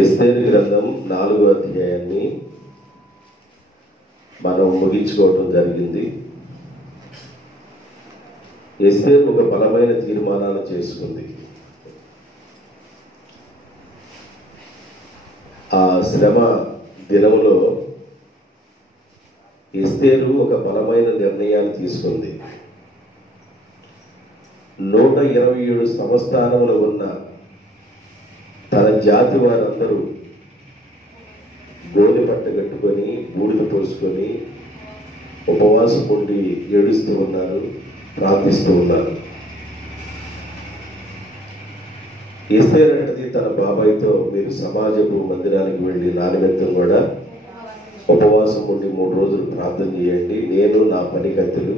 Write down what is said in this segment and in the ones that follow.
ఎస్తేరు గ్రంథం 4వ అధ్యాయాన్ని మనం ముగించుకోవటం జరిగింది. ఎస్తేరు ఒక బలమైన తీర్మానాలు చేసుకుంది. ఆ శ్రమ దినములో ఎస్తేరు ఒక బలమైన నిర్ణయాన్ని తీసుకుంది. 127 సంస్థానములు ఉన్న తన జాతి వారందరూ గోనె పట్ట కట్టుకొని బూడిద పోసుకొని ఉపవాసం ఉండి ఏడుస్తూ ఉన్నారు, ప్రార్థిస్తూ ఉన్నారు. ఎస్తేరు అంటది తన బాబాయ్తో, మీరు సమాజపు మందిరానికి వెళ్ళి నా నిమిత్తం కూడా ఉపవాసం ఉండి 3 రోజులు ప్రార్థన చేయండి, నేను నా పని కత్తులు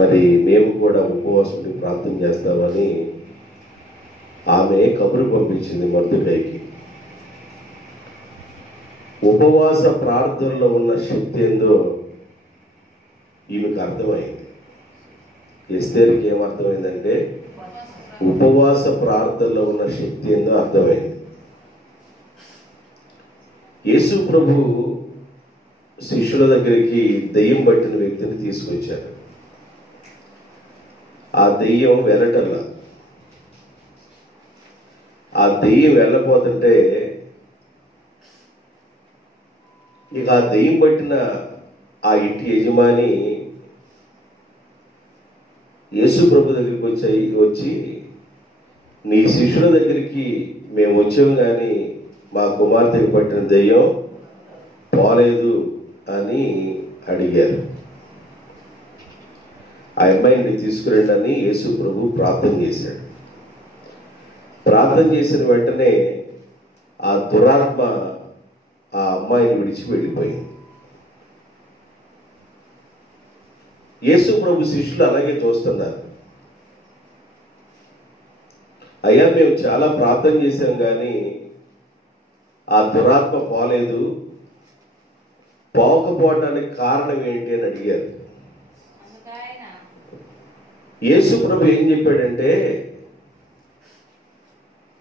మరి మేము కూడా ఉపవాసం ఉండి ప్రార్థన చేస్తామని ఆమె కబురు పంపించింది మొర్దెకైకి. ఉపవాస ప్రార్థనలో ఉన్న శక్తి ఏందో ఈమెకు అర్థమైంది. ఎస్తేరుకి ఏమర్థమైందంటే ఉపవాస ప్రార్థనలో ఉన్న శక్తి ఏందో అర్థమైంది. యేసు ప్రభు శిష్యుల దగ్గరికి దెయ్యం పట్టిన వ్యక్తిని తీసుకొచ్చారు. ఆ దెయ్యం వెళ్ళటల్లా. ఆ దెయ్యం వెళ్ళపోతుంటే ఇక ఆ దెయ్యం పట్టిన ఆ ఇంటి యజమాని యేసు ప్రభు దగ్గరికి వచ్చి నీ శిష్యుల దగ్గరికి మేము వచ్చాము కానీ మా కుమార్తెకి పట్టిన దెయ్యం పోలేదు అని అడిగారు. ఆ అమ్మాయిని తీసుకురండి అని యేసు ప్రభు ప్రార్థన చేశాడు. ప్రార్థన చేసిన వెంటనే ఆ దురాత్మ ఆ అమ్మాయిని విడిచి వెళ్ళిపోయింది. యేసు ప్రభు శిష్యులు అలాగే చూస్తున్నారు. అయ్యా మేము చాలా ప్రార్థన చేశాం కానీ ఆ దురాత్మ పోలేదు, పోకపోవటానికి కారణం ఏంటి అని అడిగారు. యేసు ప్రభు ఏం చెప్పాడంటే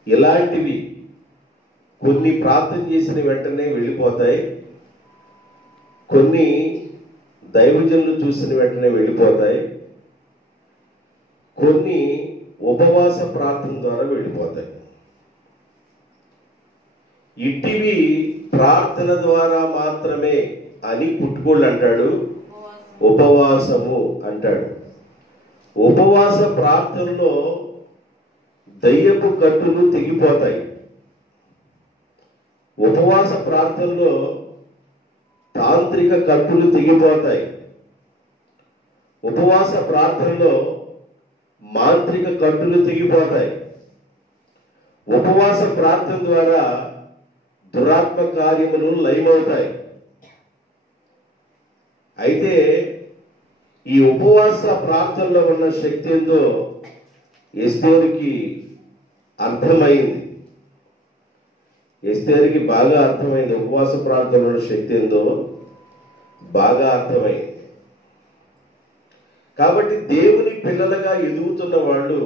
ఇలాంటివి కొన్ని ప్రార్థన చేసిన వెంటనే వెళ్ళిపోతాయి, కొన్ని దైవజనులు చూసిన వెంటనే వెళ్ళిపోతాయి, కొన్ని ఉపవాస ప్రార్థన ద్వారా వెళ్ళిపోతాయి. ఇటివి ప్రార్థన ద్వారా మాత్రమే అని పుట్టుకోళ్ళు అంటాడు, ఉపవాసము అంటాడు. ఉపవాస ప్రార్థనలో దయ్యపు కట్టులు తెగిపోతాయి. ఉపవాస ప్రార్థనలో తాంత్రిక కట్టులు తెగిపోతాయి. ఉపవాస ప్రార్థనలో మాంత్రిక కట్టులు తెగిపోతాయి. ఉపవాస ప్రార్థన ద్వారా దురాత్మ కార్యములు లయమవుతాయి. అయితే ఈ ఉపవాస ప్రార్థనలో ఉన్న శక్తి ఏందో ఎస్తేరుకి అర్థమైంది. ఎస్తేరుకి బాగా అర్థమైంది. ఉపవాస ప్రార్థనలో ఉన్న శక్తి ఏందో బాగా అర్థమైంది. కాబట్టి దేవుని పిల్లలుగా ఎదుగుతున్న వాళ్ళు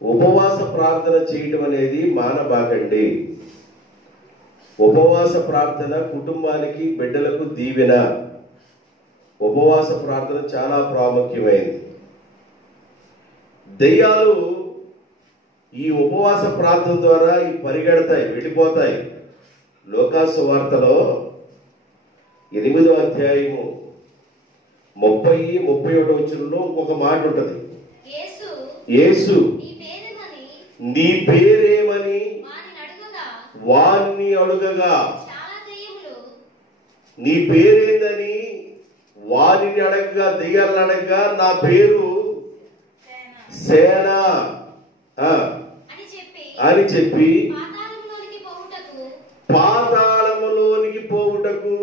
ఉపవాస ప్రార్థన చేయటం అనేది మానబాకండి. ఉపవాస ప్రార్థన కుటుంబానికి, బిడ్డలకు దీవెన. ఉపవాస ప్రార్థన చాలా ప్రాముఖ్యమైనది. దెయ్యాలు ఈ ఉపవాస ప్రార్థన ద్వారా ఈ పరిగెడతాయి, వెళ్ళిపోతాయి. లోకాసు వార్తలో 8వ అధ్యాయము 30-31 వచనంలో ఒక మాట ఉంటుంది. యేసు నీ పేరేమని వారిని అడుగగా, నీ పేరేందని వారిని అడగగా, దెయ్యాలను అడగగా నా పేరు సేన అని చెప్పి పాతాళములోనికి పోవుటకు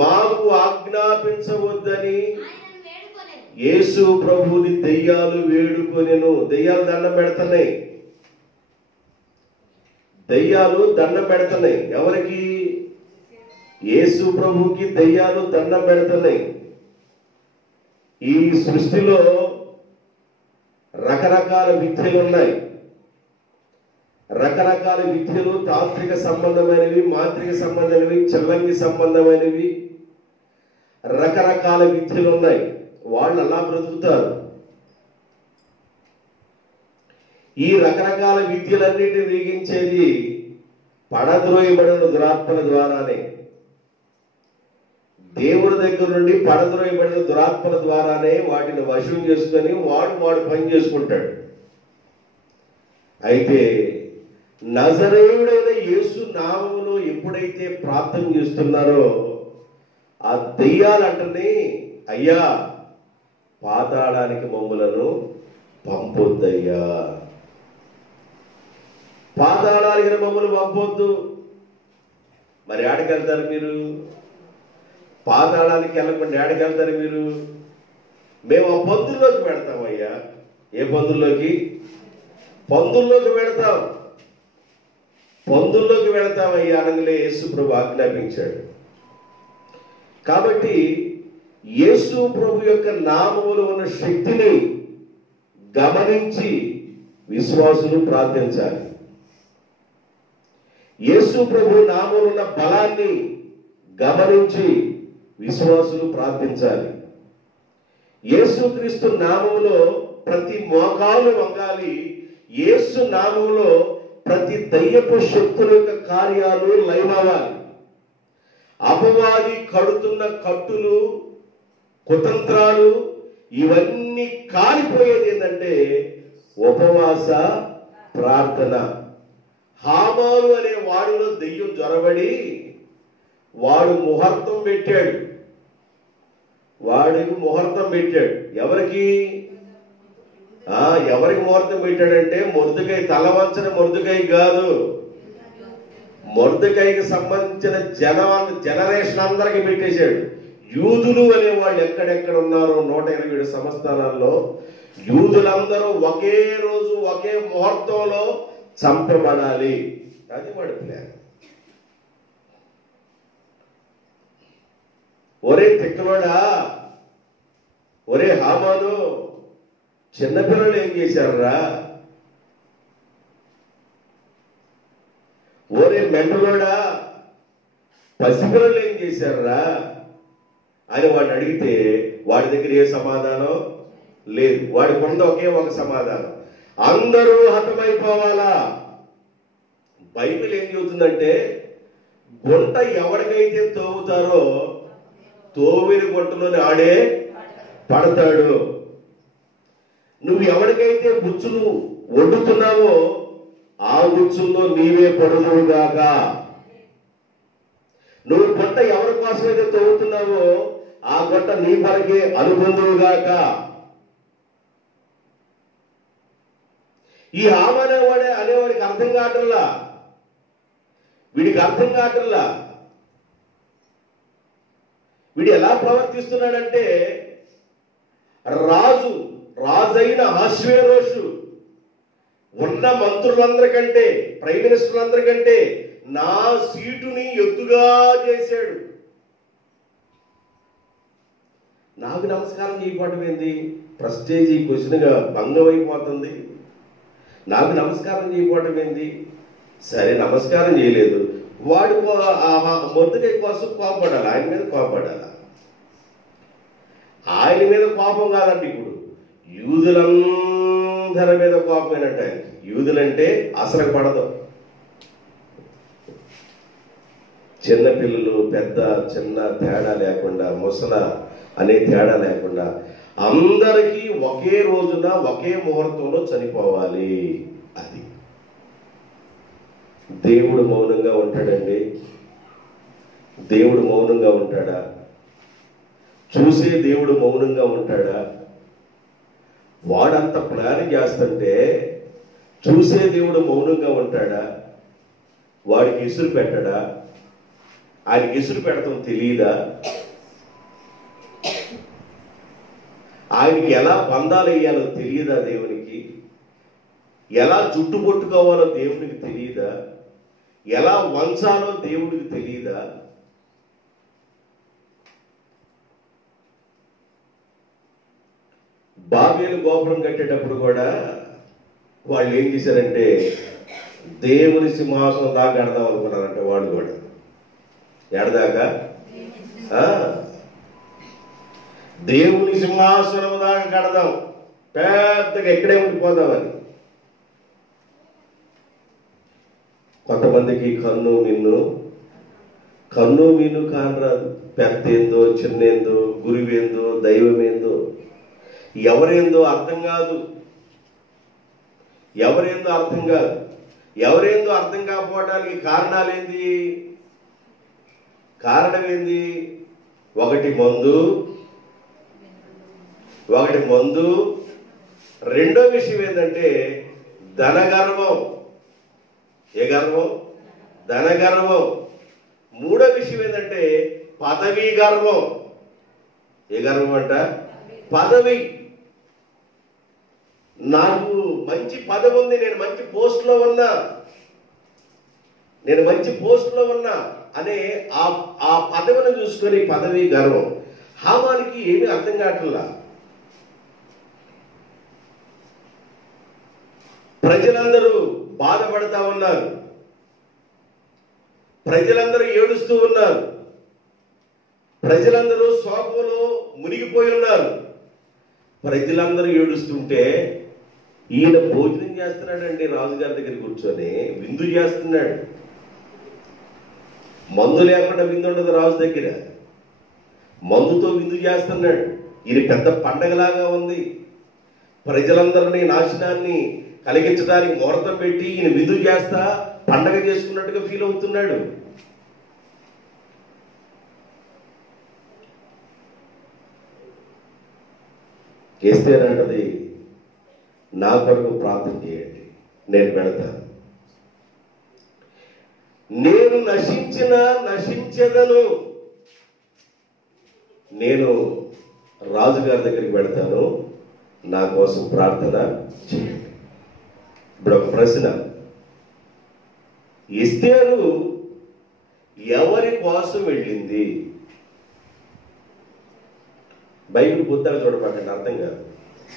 మాకు ఆజ్ఞాపించవద్దని యేసు ప్రభుని దెయ్యాలు వేడుకొనెను. దెయ్యాలు దండం పెడుతున్నాయి. దెయ్యాలు దండం పెడుతున్నాయి. ఎవరికి? యేసు ప్రభుకి దెయ్యాలు దండం పెడుతున్నాయి. ఈ సృష్టిలో రకరకాల విద్యలు ఉన్నాయి. రకరకాల విద్యలు, తాంత్రిక సంబంధమైనవి, మాంత్రిక సంబంధమైనవి, చెల్లంగి సంబంధమైనవి, రకరకాల విద్యలు ఉన్నాయి. వాళ్ళు అలా బ్రతుకుతారు. ఈ రకరకాల విద్యలన్నింటినీ వీగించేది పడద్రోయబడిన దురాత్మల ద్వారానే. దేవుడి దగ్గర నుండి పడద్రోయబడిన దురాత్మల ద్వారానే వాటిని వశం చేసుకొని వాడు పని చేసుకుంటాడు. అయితే నజరేయుడైన యేసు నామములో ఎప్పుడైతే ప్రార్థన చేస్తున్నారో ఆ దెయ్యాలంటనే, అయ్యా పాతాళానికి మమ్ములను పంపొద్దయ్యా, పాతాళానికి మమ్మల్ని పంపొద్దు. మరి ఆడికి వెళ్తారు మీరు? పాతాళానికి వెళ్ళకుండా ఆడికి వెళ్తారు మీరు? మేము ఆ పందుల్లోకి పెడతామయ్యా. ఏ పందుల్లోకి? పందుల్లోకి పెడతాం, పందుల్లోకి వెళతామయ్యా అనగానే యేసు ప్రభు ఆజ్ఞాపించాడు. కాబట్టి యేసు ప్రభు యొక్క నామములో ఉన్న శక్తిని గమనించి విశ్వాసులు ప్రార్థించాలి. యేసు ప్రభు నామములో ఉన్న బలాన్ని గమనించి విశ్వాసులు ప్రార్థించాలి. యేసుక్రీస్తు నామములో ప్రతి మోకాలు వంగాలి. యేసు నామములో ప్రతి దయ్యపు శక్తుల యొక్క కార్యాలు లయమవ్వాలి. అపవాది కడుతున్న కట్టులు, కుతంత్రాలు ఇవన్నీ కాలిపోయేది ఏంటంటే ఉపవాస ప్రార్థన. హామాను అనే వాడిలో దెయ్యం జ్వరబడి వాడు ముహూర్తం పెట్టాడు. వాడికి ముహూర్తం పెట్టాడు. ఎవరికి ముహూర్తం పెట్టాడంటే మొర్దెకై, తలవంచన మొర్దెకై కాదు, మొర్దెకైకి సంబంధించిన జనరేషన్ అందరికి పెట్టేశాడు. యూదులు అనే వాళ్ళు ఎక్కడెక్కడ ఉన్నారో 127 సంస్థానాల్లో యూదులందరూ ఒకే రోజు ఒకే ముహూర్తంలో చంపబడాలి. అది వాడి ప్లాన్. ఒరే తిక్కలోడా, ఒరే హామాను, చిన్నపిల్లలు ఏం చేశారా? ఓరే మెంటలోడా, పసిపిల్లలు ఏం చేశారా అని వాడిని అడిగితే వాడి దగ్గర ఏ సమాధానం లేదు. వాడికి ఉన్న ఒకే ఒక సమాధానం, అందరూ హతమైపోవాలా. బైబిల్ ఏం చెబుతుందంటే గుంట ఎవరికైతే తోవుతారో తోవిని గుంటలోని ఆడే పడతాడు. నువ్వు ఎవరికైతే గుచ్చులు వండుతున్నావో ఆ గుచ్చుల్లో నీవే పడుదువుగాక. నువ్వు గుంట ఎవరి కోసమైతే తోవుతున్నావో ఆ గుంట నీ కొరకే అనుబంధువుగాక. ఈ అనేవాడికి అర్థం కావటంలా, వీడికి అర్థం కావటంలా. వీడు ఎలా ప్రవర్తిస్తున్నాడంటే రాజైన అహష్వేరోషు ఉన్న మంత్రులందరికంటే, ప్రైమ్ మినిస్టర్లందరికంటే నా సీటుని ఎత్తుగా చేశాడు. నాకు నమస్కారం చేయకపోవటం ఏంది? ప్రెస్టేజీ క్వశ్చన్గా భంగం అయిపోతుంది. నాకు నమస్కారం చేయకపోవటం ఏంది? సరే నమస్కారం చేయలేదు, వాడు మొద్దుకై కోసం కోపడాలి, ఆయన మీద కోపడాలి. ఆయన మీద కోపం కాదండి, ఇప్పుడు యూదులందరి మీద కోపమైనట్టు ఆయనకి. యూదులంటే అసలు పడదు. చిన్నపిల్లలు పెద్ద చిన్న తేడా లేకుండా, ముసల అనే తేడా లేకుండా అందరికీ ఒకే రోజున ఒకే ముహూర్తంలో చనిపోవాలి. అది దేవుడు మౌనంగా ఉంటాడండి? దేవుడు మౌనంగా ఉంటాడా? చూసే దేవుడు మౌనంగా ఉంటాడా? వాడంత ప్లాన్ చేస్తుంటే చూసే దేవుడు మౌనంగా ఉంటాడా? వాడికి ఇసురు పెట్టడా? ఆయనకి ఇసురు పెడతాం తెలియదా? ఆయనకి ఎలా బంధాలు వేయాలో తెలియదా? దేవునికి ఎలా జుట్టు పట్టుకోవాలో దేవునికి తెలియదా? ఎలా వంచాలో దేవుడికి తెలియదా? బాబేలు గోపురం కట్టేటప్పుడు కూడా వాళ్ళు ఏం చేశారంటే దేవుని సింహాసనం దాకా ఎడదాం అనుకున్నారంటే వాళ్ళు కూడా. ఎడదాకా? దేవుని సింహాసనం దాకా కడదాం, పెద్దగా ఎక్కడే ఉండిపోదామని. కొంతమందికి కన్ను మిన్ను కానరాదు. పెద్దేందో చిన్నేందో గురువేందో దైవమేందో ఎవరేందో అర్థం కాదు. ఎవరేందో అర్థం కాకపోవడానికి కారణమేంది? ఒకటి మందు, రెండో విషయం ఏంటంటే ధనగర్వం. ఏ గర్వం? ధనగర్వం. మూడో విషయం ఏంటంటే పదవీ గర్వం. ఏ గర్వం అంట? పదవి. నాకు మంచి పదవి ఉంది, నేను మంచి పోస్ట్లో ఉన్నా అనే ఆ పదవిని చూసుకొని పదవి గర్వం. హామానికి ఏమీ అర్థం కావట్లా. ప్రజలందరూ బాధపడతా ఉన్నారు, ప్రజలందరూ ఏడుస్తూ ఉన్నారు, ప్రజలందరూ శోకంలో మునిగిపోయి ఉన్నారు. ప్రజలందరూ ఏడుస్తుంటే ఈయన భోజనం చేస్తున్నాడండి, రాజుగారి దగ్గర కూర్చొని విందు చేస్తున్నాడు. మందు లేకుండా విందు ఉండదు రాజు దగ్గర, మందుతో విందు చేస్తున్నాడు. ఈయన పెద్ద పండగలాగా ఉంది. ప్రజలందరినీ నాశనాన్ని కలిగించడానికి ముహూర్తం పెట్టి ఈయన విందు చేస్తా పండగ చేసుకున్నట్టుగా ఫీల్ అవుతున్నాడు. ఎస్తేరంటది, నా కొరకు ప్రార్థన చేయండి, నేను పెడతాను. నేను నశించదను, నేను రాజుగారి దగ్గరికి పెడతాను, నా కోసం ప్రార్థన చేయండి. ఇప్పుడు ఒక ప్రశ్న, ఎస్తేరు ఎవరి కోసం వెళ్ళింది? బైబిల్ పొద్దాక చూడమంటే అర్థం కాదు.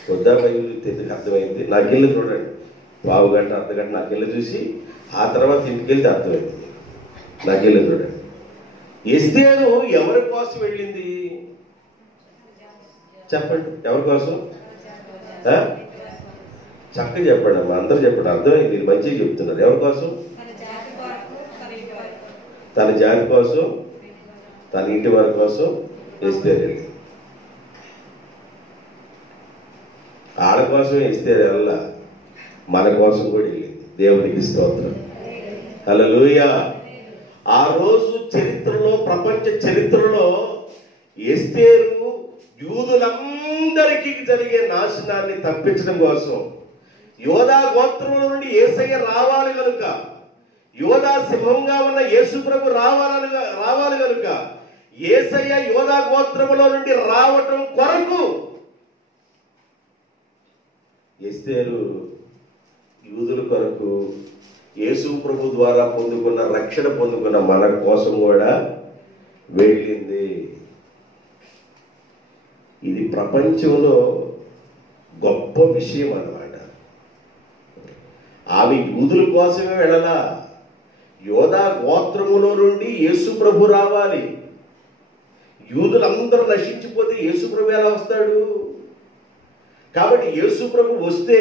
పొద్దా బైబిల్ ఎందుకు అర్థమైంది? నాకెళ్ళి చూడండి, పావు గంట అర్ధగంట నాకెళ్ళి చూసి ఆ తర్వాత ఇంటికి వెళ్తే అర్థమైంది. నాకెళ్ళి చూడండి. ఎస్తేరు ఎవరి కోసం వెళ్ళింది చెప్పండి? ఎవరి కోసం? చక్కగా చెప్పండి అమ్మా, అందరూ చెప్పండి, అర్థమైంది, మీరు మంచిగా చెప్తున్నారు. ఎవరి కోసం? తన జాతి కోసం, తన ఇంటి వారి కోసం ఎస్తేరు వెళ్ళింది. ఆడ కోసం ఎస్తేరు వెళ్ళా, మన కోసం కూడా వెళ్ళింది. దేవునికి స్తోత్రం, హల్లెలూయా. ఆ రోజు చరిత్రలో, ప్రపంచ చరిత్రలో ఎస్తేరు యూదులందరికీ జరిగే నాశనాన్ని తప్పించడం కోసం, యోధా గోత్రంలో నుండి యేసయ్య రావాలి కనుక, యోధా సింహంగా ఉన్న యేసు ప్రభు రావాలి కనుక, యేసయ్య యోధా గోత్రములో నుండి రావటం కొరకు ఎస్తేరు యూదుల కొరకు, యేసు ప్రభు ద్వారా రక్షణ పొందుకున్న మన కోసం కూడా వెళ్ళింది. ఇది ప్రపంచంలో గొప్ప విషయం అన్నమాట. ఆమె యూదుల కోసమే వెళ్ళలా, యోధా గోత్రములో నుండి యేసు ప్రభు రావాలి. యూదులందరూ నశించిపోతే యేసు ప్రభు ఎలా వస్తాడు? కాబట్టి యేసు ప్రభు వస్తే,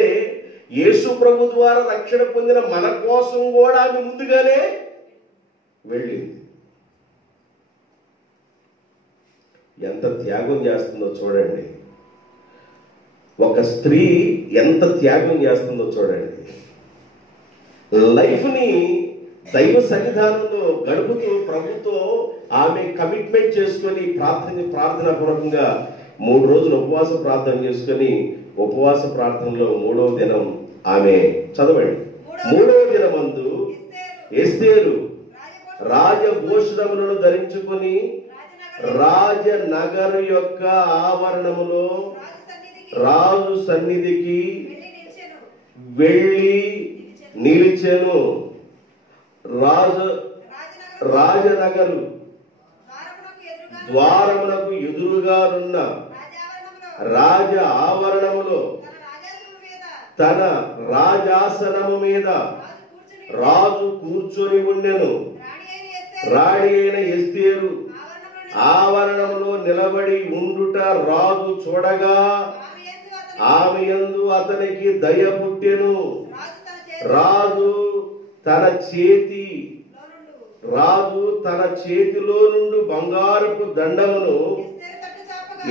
యేసు ప్రభు ద్వారా రక్షణ పొందిన మన కోసం కూడా ఆమె ముందుగానే వెళ్ళింది. ఎంత త్యాగం చేస్తుందో చూడండి. ఒక స్త్రీ ఎంత త్యాగం చేస్తుందో చూడండి. లైఫ్ని దైవ సన్నిధానంలో గడుపుతూ ప్రభుతో ఆమె కమిట్మెంట్ చేసుకొని ప్రార్థనాపూర్వకంగా 3 రోజులు ఉపవాస ప్రార్థన చేసుకొని, ఉపవాస ప్రార్థనలో 3వ దినం ఆమె చదవండి, 3వ దినమందు ఎస్తేరు రాజభూషణములను ధరించుకొని రాజనగరు యొక్క ఆవరణములో రాజు సన్నిధికి వెళ్ళి నిలిచెను. రాజనగరు ద్వారమునకు ఎదురుగానున్న రాజ ఆవరణములో తన రాజాసనము మీద రాజు కూర్చొని ఉండెను. రాణి అయిన ఎస్తేరు ఆవరణంలో నిలబడి ఉండుట రాజు చూడగా ఆమె యందు అతనికి దయ పుట్టెను. రాజు తన చేతిలో నుండి బంగారపు దండమును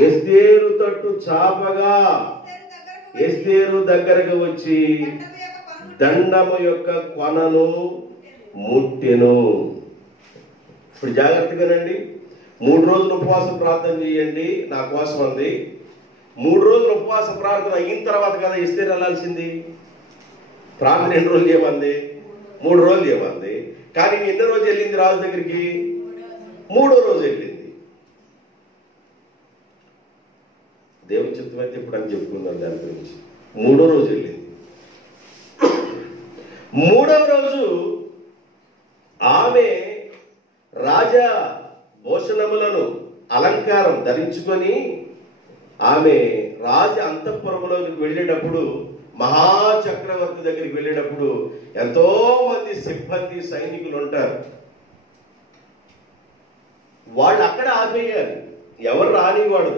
ఎస్తేరు తట్టు చాపగా ఎస్తేరు దగ్గరకు వచ్చి దండము యొక్క కొనను ముట్టెను. ఇప్పుడు జాగ్రత్తగానండి, 3 రోజులు ఉపవాస ప్రార్థన చేయండి నా కోసం అంది. 3 రోజులు ఉపవాస ప్రార్థన అయిన తర్వాత కదా ఎస్తేరు వెళ్ళాల్సింది. ప్రార్థన ఎన్ని రోజులు చేయమంది? 3 రోజులు చేయమంది. కానీ ఎన్ని రోజు వెళ్ళింది రాజు దగ్గరికి? 3వ రోజు వెళ్ళింది. దేవుని చిత్తం అయితే ఇప్పుడు అని చెప్పుకుందాం దాని గురించి. 3వ రోజు వెళ్ళింది. 3వ రోజు ఆమె రాజా భూషణములను అలంకారం ధరించుకొని ఆమె రాజ అంతఃపురంలోకి వెళ్ళేటప్పుడు, మహాచక్రవర్తి దగ్గరికి వెళ్ళేటప్పుడు ఎంతో మంది సిబ్బంది సైనికులు ఉంటారు. వాళ్ళు అక్కడ ఆపేయాలి, ఎవరు రానివాడు.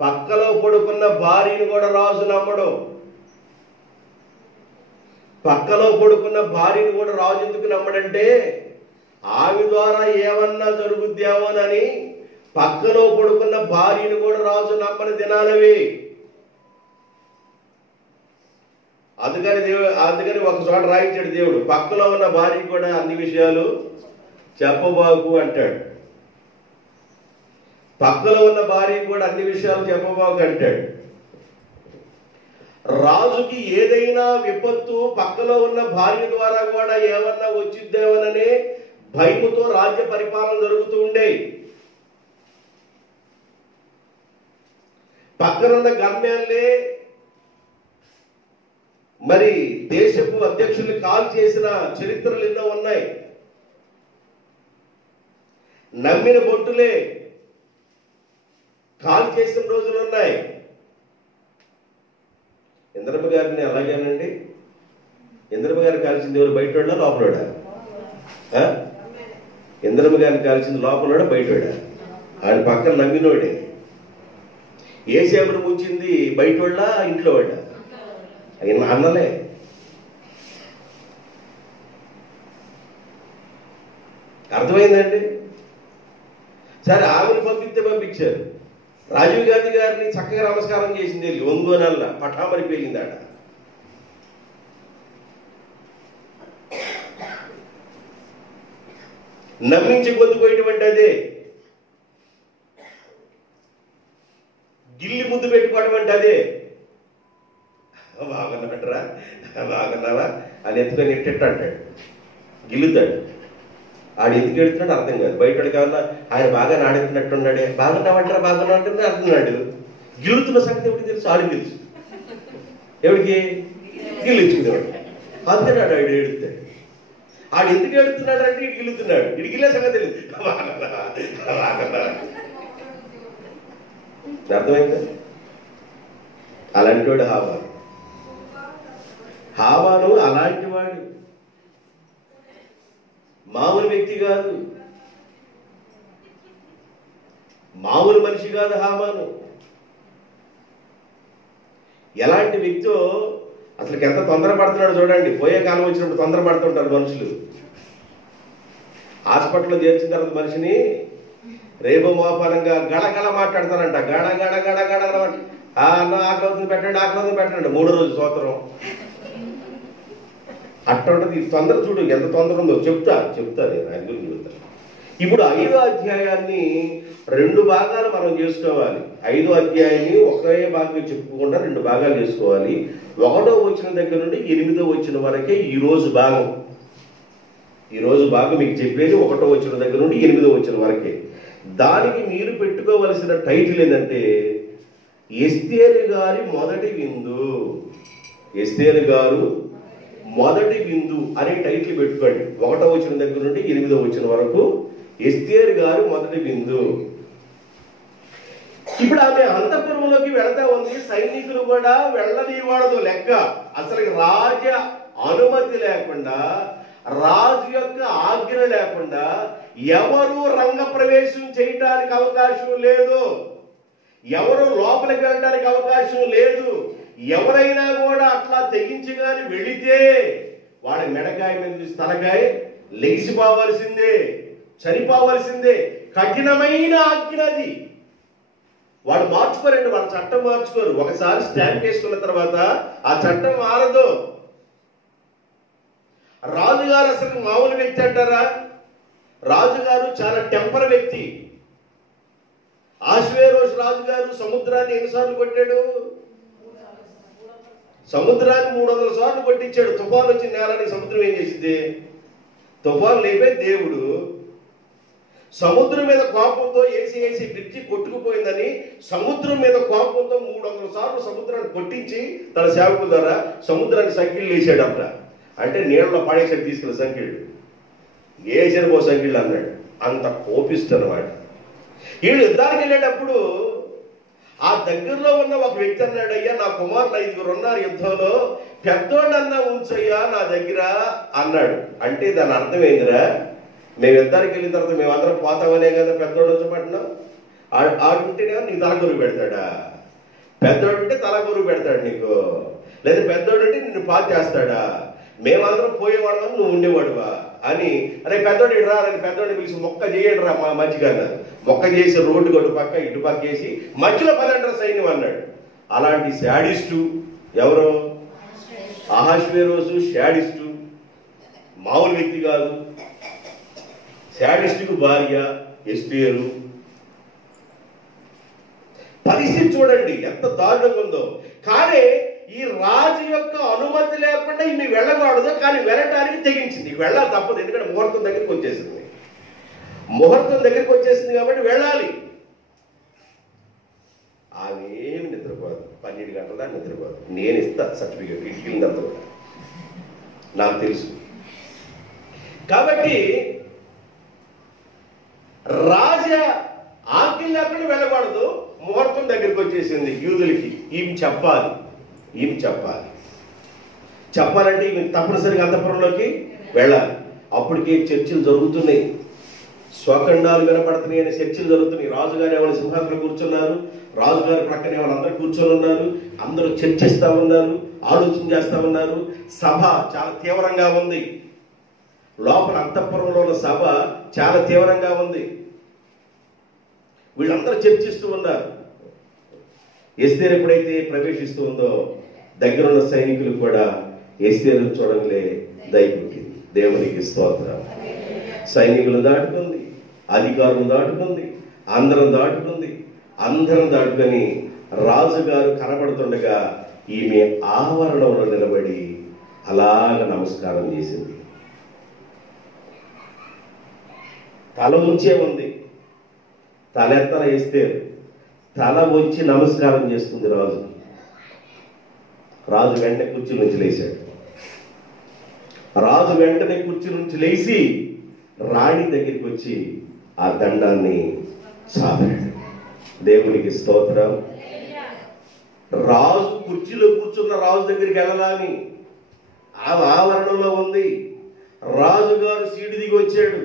పక్కలో పడుకున్న భార్యను కూడా రాజు నమ్మడు. పక్కలో పడుకున్న భార్యను కూడా రాజు ఎందుకు నమ్మడంటే ఆమె ద్వారా ఏమన్నా జరుగుద్దామోనని పక్కలో పడుకున్న భార్యను కూడా రాజు నమ్మని దినాలవి. అందుకని ఒక చోట రాయించాడు దేవుడు, పక్కలో ఉన్న భార్య కూడా అన్ని విషయాలు చెప్పబాకు అంటాడు. పక్కలో ఉన్న భార్య కూడా అన్ని విషయాలు చెప్పబాకు అంటాడు. రాజుకి ఏదైనా విపత్తు పక్కలో ఉన్న భార్య ద్వారా కూడా ఏమన్నా వచ్చిద్దేమోననే భయముతో రాజ్య పరిపాలన జరుగుతూ ఉండే. పక్కనున్న గమ్యాలే మరి దేశపు అధ్యక్షుల్ని కాల్ చేసిన చరిత్రలు ఎన్నో ఉన్నాయి. నమ్మిన బొట్టులే కాల్ చేసిన రోజులు ఉన్నాయి. ఇంద్రమ్మ గారిని అలాగేనండి. ఇంద్రమ్మ గారిని కాల్చింది ఎవరు? బయటోడా లోపలోడా? ఇంద్రమ్మ గారిని కాల్చింది లోపలోడా బయటోడా? ఆయన పక్కన నమ్మినోడే. ఏ చేపను ముంచింది బయటోళ్ళా ఇంట్లో వాడా? ఆయన అన్నలే. అర్థమైందండి? సరే, ఆమెను పంపించారు. రాజీవ్ గాంధీ గారిని చక్కగా నమస్కారం చేసింది, ఒంగోనల్లా పటామరి పేలిందాడ. నమ్మించి పొందుకోవటువంటి అదే, గిల్లి ముద్దు పెట్టుకోవడం అంటే అదే. బాగున్నామంటారా, బాగున్నావా అని ఎత్తుకొని ఎట్టెట్టు అంటాడు, గిల్లుతాడు. ఆడు ఎందుకు ఎడుతున్నాడు అర్థం కాదు. బయట కావాలన్నా ఆయన బాగా నాడెత్తున్నట్టున్నాడే, బాగున్నామంటారా బాగున్నామంటే అంటున్నాడు. గిల్లుతున్న సంగతి ఎవరికి తెలుసు? ఆడికి తెలుసు. ఎవరికి? గిల్లించుకునేవాడు. అంతేనాడు ఆడు ఏడుతాడు. ఆడు ఎందుకు ఏడుతున్నాడు అంటే ఇటు గిల్లుతున్నాడు. ఇటు గిల్లే సంగతి తెలియదు. బాగున్నావా అర్థమైందా? అలాంటి వాడు హామాను అలాంటి వాడు, మామూలు వ్యక్తి కాదు, మామూలు మనిషి కాదు హామాను. ఎలాంటి వ్యక్తో అసలు ఎంత తొందరపడుతున్నాడు చూడండి. పోయే కాలం వచ్చినప్పుడు తొందరపడుతుంటారు మనుషులు. హాస్పిటల్లో చేర్చిన తర్వాత మనిషిని రేపో మోపానంగా గడగడ మాట్లాడతారంట. గడ గడ గడ గడ అన్న ఆకలి పెట్టండి, ఆకలి పెట్టండి. 3వ రోజు సోత్రం అట్ట ఉంటుంది. తొందర చూడు ఎంత తొందర ఉందో చెప్తా నేను ఆయన గురించి చెప్తాను. ఇప్పుడు 5వ అధ్యాయాన్ని 2 భాగాలు మనం చేసుకోవాలి. 5వ అధ్యాయాన్ని ఒకే భాగంగా చెప్పుకోకుండా 2 భాగాలు చేసుకోవాలి. 1వ వచనం దగ్గర నుండి 8వ వచనం వరకే ఈరోజు భాగం. ఈరోజు భాగం మీకు చెప్పేది 1వ వచనం దగ్గర నుండి 8వ వచనం వరకే. దానికి మీరు పెట్టుకోవలసిన టైటిల్ ఏంటంటే ఎస్తేరు గారి మొదటి విందు. ఎస్తేరు గారు మొదటి విందు అనే టైటిల్ పెట్టుకోండి. 1వ వచనం దగ్గర నుండి 8వ వచనం వరకు ఎస్తేరు గారు మొదటి విందు. ఇప్పుడు ఆమె అంతఃపురంలోకి వెళతా ఉంది. సైనికులు కూడా వెళ్ళనీయకూడదు లెక్క. అసలు రాజ అనుమతి లేకుండా రాజు యొక్క ఆజ్ఞ లేకుండా ఎవరు రంగ ప్రవేశం చేయడానికి అవకాశం లేదు, ఎవరు లోపలికి వెళ్ళడానికి అవకాశం లేదు. ఎవరైనా కూడా అట్లా తెగించగాని వెళితే వాడి మెడకాయ మీద చూసి తలకాయ లెగిసిపోవలసిందే, చనిపోవలసిందే. కఠినమైన ఆజ్ఞ అది. వాడు మార్చుకోరండి, వాళ్ళ చట్టం మార్చుకోరు. ఒకసారి స్టాంప్ వేసుకున్న తర్వాత ఆ చట్టం మారదు. రాజుగారు అసలు మామూలు వ్యక్తి అంటారా? రాజుగారు చాలా టెంపర్ వ్యక్తి. ఆశ్వేరోషు రాజుగారు సముద్రాన్ని ఎన్నిసార్లు కొట్టాడు? సముద్రాన్ని 300 సార్లు కొట్టించాడు. తుఫాను వచ్చిన నేలని సముద్రం ఏం చేసింది? తుఫాను లేపే దేవుడు సముద్రం మీద కోపంతో ఏసి బ్రిడ్జి కొట్టుకుపోయిందని సముద్రం మీద కోపంతో 300 సార్లు సముద్రాన్ని కొట్టించి తన సేవకుల ద్వారా సముద్రాన్ని సంఖ్యలు వేసాడంట. అంటే నీళ్ళలో పాడేసాడు, తీసుకున్న సంఖ్యలు వేసాడు పో సంఖ్యలు అన్నాడు. అంత కోపిస్తాడు అన్నమాట. వీళ్ళు యుద్ధానికి వెళ్ళేటప్పుడు ఆ దగ్గరలో ఉన్న ఒక వ్యక్తి అన్నాడు, అయ్యా నా కుమారులు 5 ఉన్నారు యుద్ధంలో, పెద్దోడన్నా ఉంచయ్యా నా దగ్గర అన్నాడు. అంటే దాని అర్థమైందిరా, మేము యుద్ధానికి వెళ్ళిన తర్వాత మేమందరం పోతామనే కదా పెద్దోడు ఉంచమంటున్నాం. ఆడుంటేనే నీకు తలగొరుగు పెడతాడా? పెద్దోడు ఉంటే తలగొరుగు పెడతాడు నీకు, లేదా పెద్దోడు ఉంటే నిన్ను పాతేస్తాడా? మేమందరం పోయేవాడు నువ్వు ఉండేవాడువా అని. అరే పెద్దోడు ఇటు రాని పెద్దోడిని పిలిచి మొక్క చేయడు రా మా మంచిగా అన్నారు. మొక్క చేసి రోడ్డు గొడ్డు పక్క ఇటు పక్క వేసి మధ్యలో 10 సైన్యం అన్నాడు. అలాంటి శాడిస్టు ఎవరు? అహష్వేరోషు శాడిస్టు, మామూలు వ్యక్తి కాదు. శాడిస్టుకు భార్య ఎస్తేరు. పరిస్థితి చూడండి ఎంత దారుణంగా ఉందో. కానీ ఈ రాజు యొక్క అనుమతి లేకుండా ఈమె వెళ్ళకూడదు, కానీ వెళ్ళటానికి తెగించింది. వెళ్ళాలి తప్పదు, ఎందుకంటే ముహూర్తం దగ్గరికి వచ్చేసింది. ముహూర్తం దగ్గరికి వచ్చేసింది కాబట్టి వెళ్ళాలి. ఆమె ఏమి నిద్రపోదు, 12 గంటల దాకా నిద్రపోదు. నేను ఇస్తా సర్టిఫికేట్ ఇట్లంతా కూడా నాకు తెలుసు. కాబట్టి రాజ ఆజ్ఞ లేకుండా వెళ్ళకూడదు, ముహూర్తం దగ్గరికి వచ్చేసింది. యూదులకి ఈమె చెప్పాలి, చెప్పాలంటే ఈమె తప్పనిసరిగా అంతఃపురంలోకి వెళ్ళాలి. అప్పటికే చర్చలు జరుగుతున్నాయి, స్వఖండాలు వినపడుతున్నాయి అనే చర్చలు జరుగుతున్నాయి. రాజుగారు ఎవరు సింహాసనం కూర్చున్నారు, రాజుగారి ప్రక్కనే వాళ్ళందరూ కూర్చొని ఉన్నారు. అందరూ చర్చిస్తా ఉన్నారు, ఆలోచన చేస్తా ఉన్నారు. సభ చాలా తీవ్రంగా ఉంది. లోపల అంతఃపురంలో ఉన్న సభ చాలా తీవ్రంగా ఉంది. వీళ్ళందరూ చర్చిస్తూ ఉన్నారు. ఎస్తేరు ఎప్పుడైతే ప్రవేశిస్తూ ఉందో దగ్గరున్న సైనికులు కూడా ఎస్తేరు చూడంలే దయపుట్టింది. దేవునికి స్తోత్రం. సైనికులు దాటుకుంది, అధికారులు దాటుకుంది, అందరం దాటుకొని రాజుగారు కనబడుతుండగా ఈమె ఆవరణంలో నిలబడి అలాగ నమస్కారం చేసింది. తల ఉంచే ఉంది, తలెత్తన ఎస్తేరు తల వంచి నమస్కారం చేస్తుంది రాజు. రాజు వెంటనే కుర్చీ నుంచి లేచాడు. రాజు వెంటనే కుర్చీ నుంచి లేచి రాణి దగ్గరికి వచ్చి ఆ దండాన్ని సాధాడు. దేవునికి స్తోత్రం. రాజు కుర్చీలో కూర్చున్న రాజు దగ్గరికి వెళ్ళాలని ఆమె ఆవరణలో ఉంది. రాజుగారు సీటు దిగి వచ్చాడు.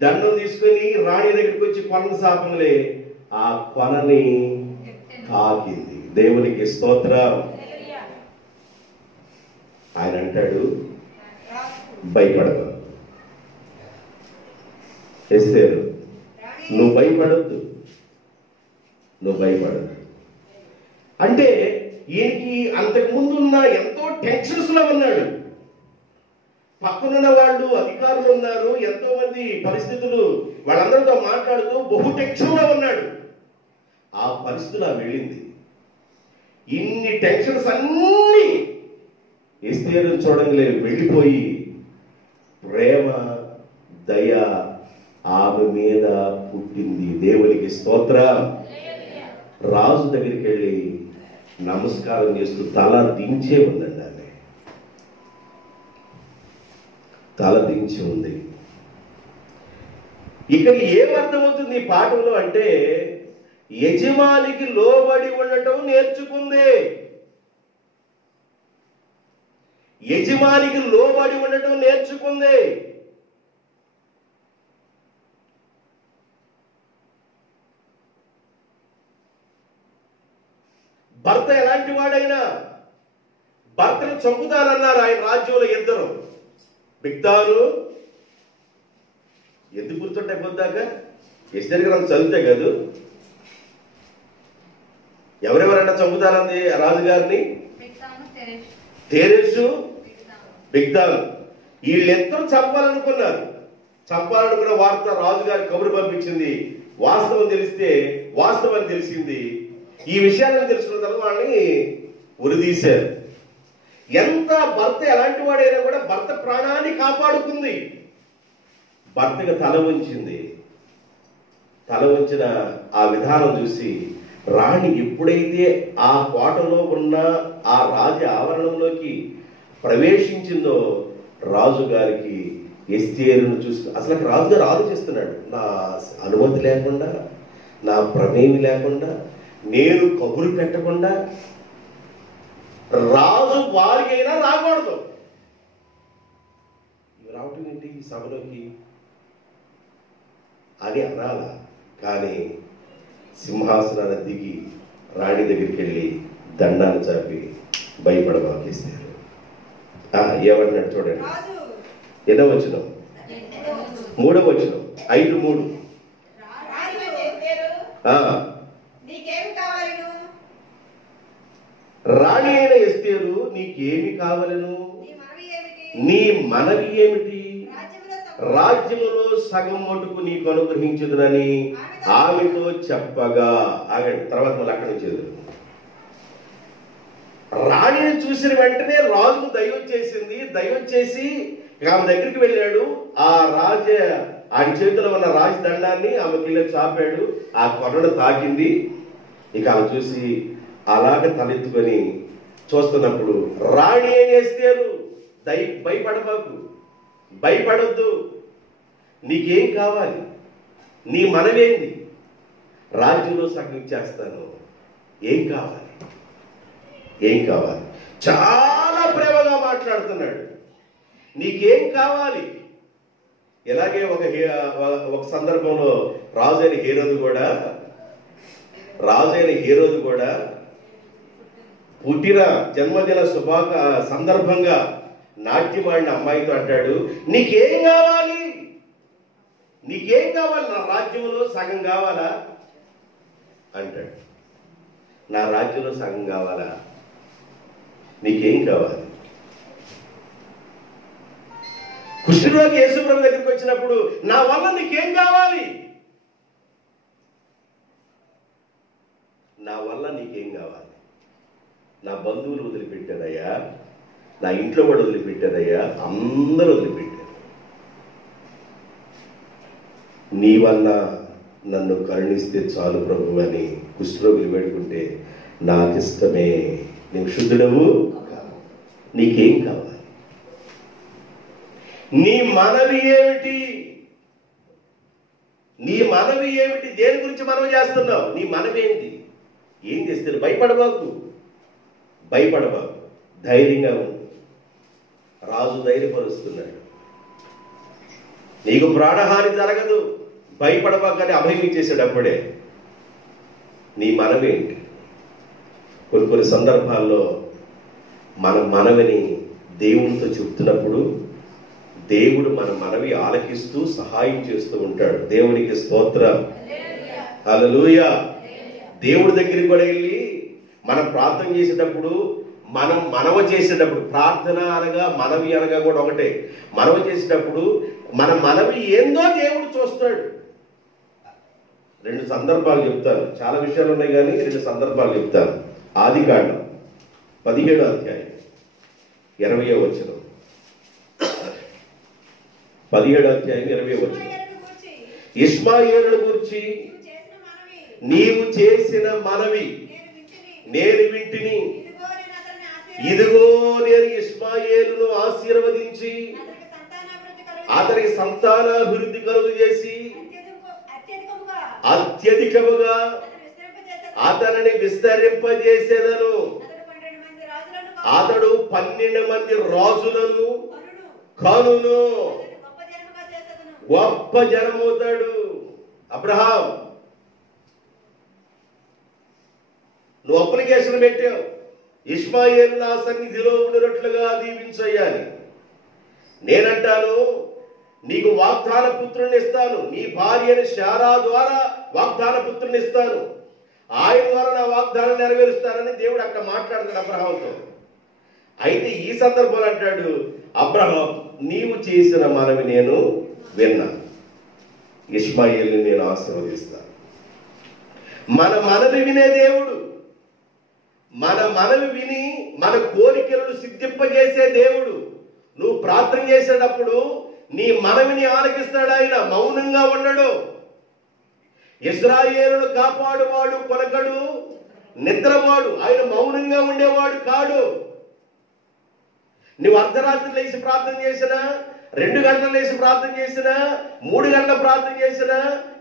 దండం తీసుకొని రాణి దగ్గరికి వచ్చి కొన శాపంలే ఆ కొనని తాకింది. దేవునికి స్తోత్రం. ఆయన అంటాడు, భయపడదు ఎస్తేరు, నువ్వు భయపడద్దు. అంటే ఈయనకి అంతకుముందు ఉన్న ఎంతో టెన్షన్స్ లో ఉన్నాడు. పక్కనున్న వాళ్ళు అధికారులు ఉన్నారు, ఎంతో మంది పరిస్థితులు, వాళ్ళందరితో మాట్లాడుతూ బహు టెన్షన్ లో ఉన్నాడు. ఆ పరిస్థితులు వెళ్ళింది. ఇన్ని టెన్షన్స్ అన్నీ ఎస్తేరు చూడంగానే వెళ్ళిపోయి ప్రేమ దయ ఆమె మీద పుట్టింది. దేవునికి స్తోత్రం. రాజు దగ్గరికి వెళ్ళి నమస్కారం చేస్తూ తల దించే ఉందండి. ఆమె తల దించి ఉంది. ఇక్కడ ఏమర్థమవుతుంది ఈ పాఠంలో అంటే, యజమానికి లోబడి ఉండటం నేర్చుకుంది. యజమానికి లోబడి ఉండటం నేర్చుకుంది. భర్త ఎలాంటి వాడైనా భర్తను చంపుతానన్నారు ఆయన రాజ్యంలో ఇద్దరు. బిగ్తాను ఎందుకు కూర్చుంటే పొద్దాకా ఎస్తేర్ గ్రంథం చదివితే కాదు, ఎవరెవరైనా చంపుతానంది రాజుగారిని? తెరెషు, బిగ్తాను. వీళ్ళిద్దరూ చంపాలనుకున్నారు. చంపాలనుకున్న వార్త రాజుగారి కబురు పంపించింది. వాస్తవం అని తెలిసింది. ఈ విషయాలను తెలుసుకున్న తర్వాత వాళ్ళని ఉరిదీశారు. ఎంత భర్త ఎలాంటి వాడైనా కూడా భర్త ప్రాణాన్ని కాపాడుకుంది. భర్తకు తల వంచిన ఆ విధానం చూసి రాణి ఎప్పుడైతే ఆ కోటలో ఉన్న ఆ రాజ ఆవరణంలోకి ప్రవేశించిందో రాజుగారికి ఎస్తేరును చూసి అసలు రాజుగారు ఆలోచిస్తున్నాడు, నా అనుమతి లేకుండా, నా ప్రమేయం లేకుండా, నేను కబురు పెట్టకుండా రాజు వారికైనా రాకూడదు. రావటం ఏంటి ఈ సభలోకి అని అనాలా? కానీ సింహాసనాన్ని దిగి రాణి దగ్గరికి వెళ్ళి దండాన్ని చాపి భయపడబాకేస్తారు. ఏమన్నాడు చూడండి, ఎన్నో వచనం? 3వ వచనం, 5:3. రాణి అయిన ఎస్తేరు, నీకేమి కావలను? నీ మనవి ఏమిటి? రాజ్యములో సగం మటుకు నీకు అనుగ్రహించుదునని ఆమెతో చెప్పగా. ఆగండి, తర్వాత మళ్ళీ అక్కడి నుంచి రాణిని చూసిన వెంటనే రాజుకు దయవచ్చేసి ఆమె దగ్గరికి వెళ్ళాడు. ఆయన చేతిలో ఉన్న రాజదండాన్ని ఆమెకి వెళ్ళి చాపాడు. ఆ కొరను తాకింది. ఇక ఆమె చూసి అలాగ తలెత్తుకొని చూస్తున్నప్పుడు రాణి ఏం చేస్తారు? భయపడొద్దు, నీకేం కావాలి? నీ మనవేంది? రాజ్యంలో సగం ఇచ్చేస్తాను. ఏం కావాలి? చాలా ప్రేమగా మాట్లాడుతున్నాడు. నీకేం కావాలి? ఇలాగే ఒక సందర్భంలో రాజైన హేరోదు కూడా పుట్టిన జన్మదిన సందర్భంగా నాట్యమాడిన అమ్మాయితో అంటాడు, నీకేం కావాలి? నా రాజ్యంలో సగం కావాలా అంటాడు. నా రాజ్యంలో సగం కావాలా? నీకేం కావాలి? కుష్ఠరోగి యేసుప్రభు దగ్గరికి వచ్చినప్పుడు నా వల్ల నీకేం కావాలి? నా బంధువులు వదిలిపెట్టారయ్యా, నా ఇంట్లో కూడా వదిలిపెట్టారయ్యా, అందరూ వదిలిపెట్టారు. నీ వల్ల నన్ను కరుణిస్తే చాలు ప్రభు అని కుష్ఠరోగులు వేడుకుంటే, నాకిష్టమే, నీవు శుద్ధుడవు కాదు, నీకేం కావాలి? నీ మనవి ఏమిటి? దేని గురించి మనవి చేస్తున్నావు? నీ మనవి ఏంటి? ఏం చేస్తే? భయపడబాకు, ధైర్యంగా ఉంది. రాజు ధైర్యపరుస్తున్నాడు. నీకు ప్రాణహాని జరగదు, భయపడబాకని అభయం ఇచ్చేసాడు. అప్పుడే నీ మనవేంటి? కొన్ని సందర్భాల్లో మన మనవిని దేవునితో చెప్తున్నప్పుడు దేవుడు మన మనవి ఆలకిస్తూ సహాయం చేస్తూ ఉంటాడు. దేవునికి స్తోత్రం, హల్లెలూయా. దేవుడి దగ్గరికి కూడా వెళ్ళి మనం ప్రార్థన చేసేటప్పుడు, మనవ చేసేటప్పుడు, ప్రార్థన అనగా మనవి అనగా కూడా ఒకటే. మనవ చేసేటప్పుడు మన మనవి ఏందో దేవుడు చూస్తాడు. 2 సందర్భాలు చెప్తాను. చాలా విషయాలు ఉన్నాయి కానీ 2 సందర్భాలు చెప్తాను. ఆదికాండం 17వ అధ్యాయం 20వ వచనం. 17వ అధ్యాయం 20వ వచనం. ఇష్మాయేలును గురించి నీవు చేసిన మనవి నేను వింటిని. ఇదిగో నేను ఇష్మాయేలును ఆశీర్వదించి అతనికి సంతానాభివృద్ధి కలుగు చేసి అత్యధికముగా అతనిని విస్తరింపజేసేదను. అతడు 12 మంది రాజులను కనును. గొప్ప జనమవుతాడు. అబ్రహాం, నువ్వు అప్లికేషన్ పెట్టావు, ఇష్మాయేలు నా సన్నిధిలో ఉండినట్లుగా దీవించయ్యాలి. నేనంటాను, నీకు వాగ్దాన పుత్రుని ఇస్తాను, నీ భార్యని శారా ద్వారా వాగ్దాన పుత్రుని ఇస్తాను, ఆయన ద్వారా నా వాగ్దానం నెరవేరుస్తానని దేవుడు అక్కడ మాట్లాడుతాడు అబ్రహాంతో. అయితే ఈ సందర్భంలో అంటాడు, అబ్రహాం, నీవు చేసిన మనవి నేను విన్నా, ఇష్మాయేలుని నేను ఆశీర్వదిస్తాను. మన మనవి వినే దేవుడు, మన మనవి విని మన కోరికలను సిద్ధింపజేసే దేవుడు. నువ్వు ప్రార్థన చేసేటప్పుడు నీ మనవిని ఆలకిస్తాడు ఆయన, మౌనంగా ఉండడు. ఇశ్రాయేలును కాపాడువాడు కొనకడు, నిద్రవాడు, ఆయన మౌనంగా ఉండేవాడు కాడు. నువ్వు అర్ధరాత్రి లేచి ప్రార్థన చేసినా, 2 గంటలు లేచి ప్రార్థన చేసినా, 3 గంటల ప్రార్థన చేసినా,